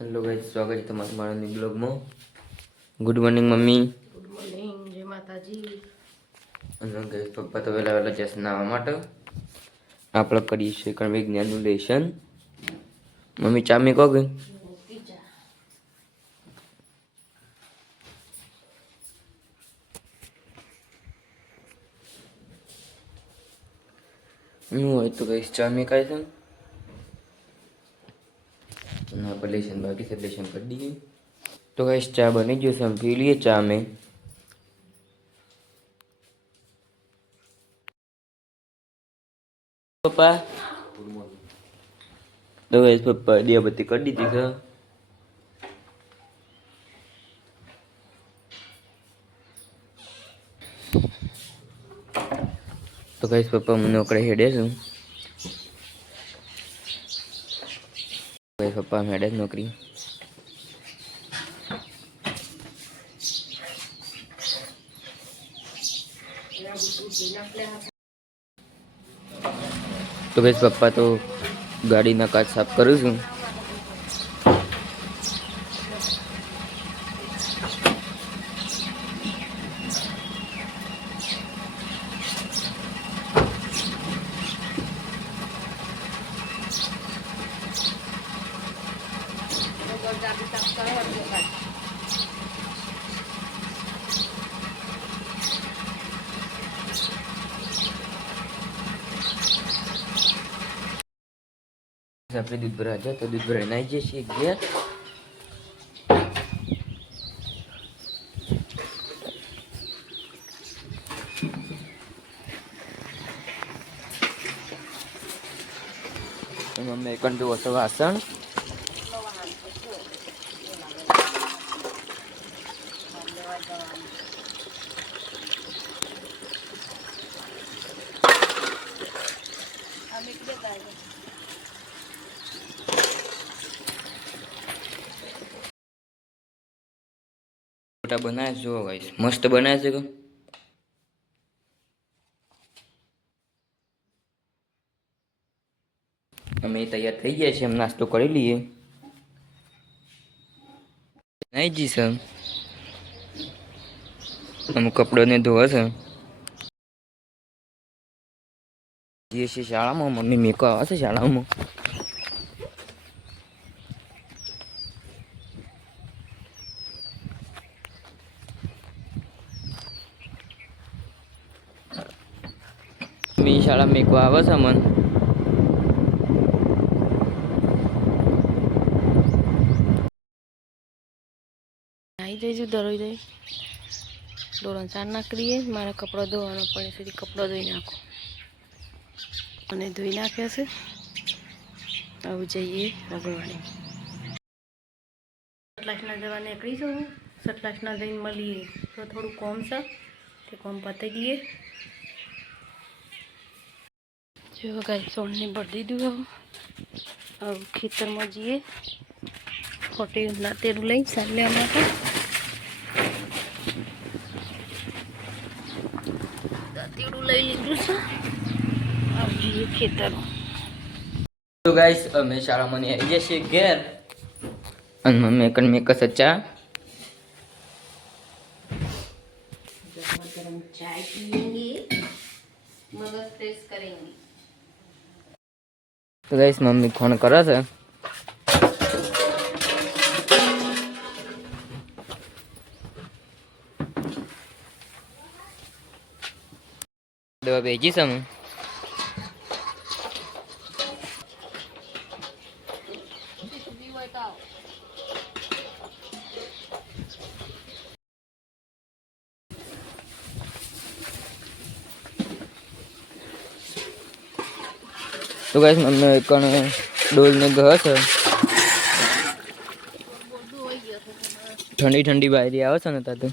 Hello guys, સ્વાગત છે તમારું મારા ન્યુ બ્લોગમાં. Good morning mummy. Good morning, જય માતાજી. અને ગાઈસ પપ્પા તો વહેલા વહેલા જશે નાવા માટે. આપણે કરીશું કણ વિજ્ઞાનનું લેશન. મમ્મી ચા મેકો ગઈ. હું હોય તો ગાઈસ ચા મેકાય છે. અને આપણે લેશન બાકી છે, લેશન કરી દઈએ. તો ગાઈસ ચા બની ગયો છે, हम पी लिए ચા में. પપ્પા તો ગાઈસ પપ્પા દિયાબત્તી કરી દીધી છે. તો ગાઈસ પપ્પા મને નોકરી હેડે છે. ગાઈસ પપ્પા હેડે છે નોકરી. તો ગાઈસ પપ્પા તો ગાડીના કાચ સાફ કરું છું. આપણે દૂધ ભરા છે, તો દૂધ ભરાઈને આવી જઈએ છીએ ઘેર. મમ્મી એક ધોવો છે વાસણ. બનાવે છે, જો ગાઈસ મસ્ત બનાવે છે. અમે તૈયાર થઈ ગયા છીએ, એમ નાસ્તો કરી લઈએ. નહીં જી સર, અમુક કપડોને ધોવા છે. જઈએ છીએ શાળામાં. મમ્મી મેકો આવે છે શાળામાં. મમ્મી શાળા મેકવા આવે છે મન. આવી જઈશું દરોઈ દઈ ધોરણ 4 ના કરીએ. મારે કપડો ધોવાનો પડે સુધી કપડો ધોઈ નાખો અને ધોઈ નાખ્યા છે. હવે જઈએ રગડવાની. સતલાસના જવા નીકળી છું. સતલાસના જઈને મળીએ તો થોડું કોમ છે, તે કોમ પતાવી દઈએ. જો ગાય સોળને ભરી દીધું. હવે ખેતરમાં જઈએ ખોટી નાતેરું લઈ સાલ્યા માટે. દાંતેડું લઈ લીધું છે. હવે જઈએ ખેતરમાં. તો ગાઈસ અમે શાળામાં આવી જઈએ છીએ ઘેર. અને મમ્મી કણ મેક છે ચા. गरम चाय पियेंगे, मगज फ्रेश करेंगे. તો ગાઈસ મમ્મી ફોન કરે છે. દવા ભેજી છે હું. તો ગાઈસ મમ્મી કણ ડોલને ઘર છે. ઠંડી ઠંડી બાયરી આવે છે ને તાતું.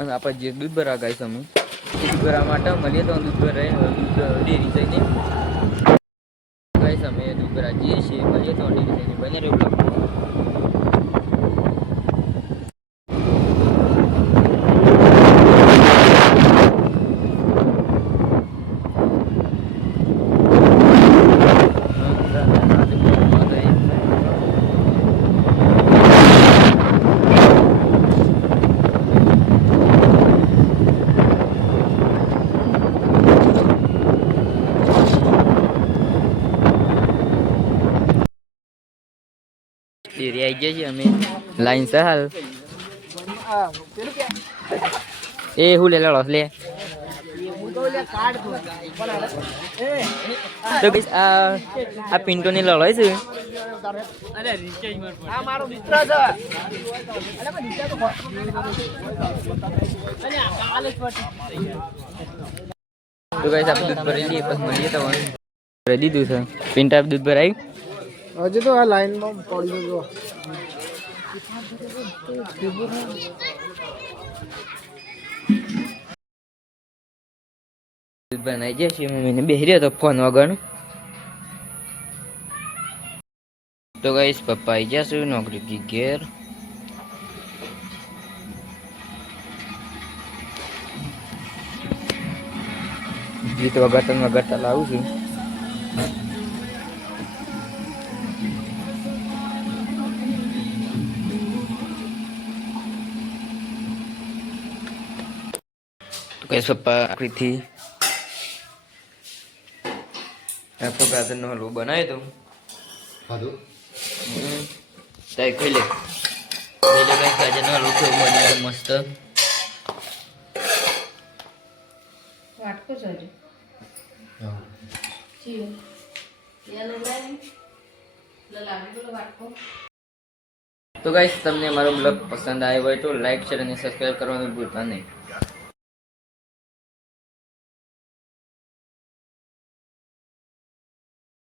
અને આપણે જે દૂધ ભરા ગાઈસ અમે દૂધ ભરા માટે મળીએ તો દૂધ ભરાય દૂધ ડેરી જઈને ગાઈસ અમે દૂધ ભરા જઈએ છીએ. મળીએ તો ડેરી જઈને બને રહ્યો બ્લોગ. શેરી આવી ગયા છીએ અમે લાઈન છે હાલ એ હું લે લડો લે તો guys, આ પિન્ટો ની લડાઈ છે તો guys, આપણે દૂધ ભરી લઈએ પછી મળીએ તો ભરી દીધું છે પિન્ટા દૂધ ભરાયું હજી તો આ લાઈનમાં પડી ગયો દૂધ બનાવી જાય છે મમ્મીને બેસી રહ્યો તો ફોન વગર તો ગાઈસ પપ્પા આવી જશે નોકરી ઘેર ગીત વગાડતા લાવું છું તો ગાઈસ પપ્પા આખરીથી આપો ગાજરનો હલવો બનાવ્યો તો ખાધું તાઈ ખોઈ લે ગાજરનો હલવો કેવો બનાવ્યો મસ્ત વાટકો છે હજુ તો ગાઈસ તમને અમારો બ્લોગ પસંદ આવ્યો હોય તો લાઈક શેર અને સબસ્ક્રાઇબ કરવાનું ભૂલતા નહીં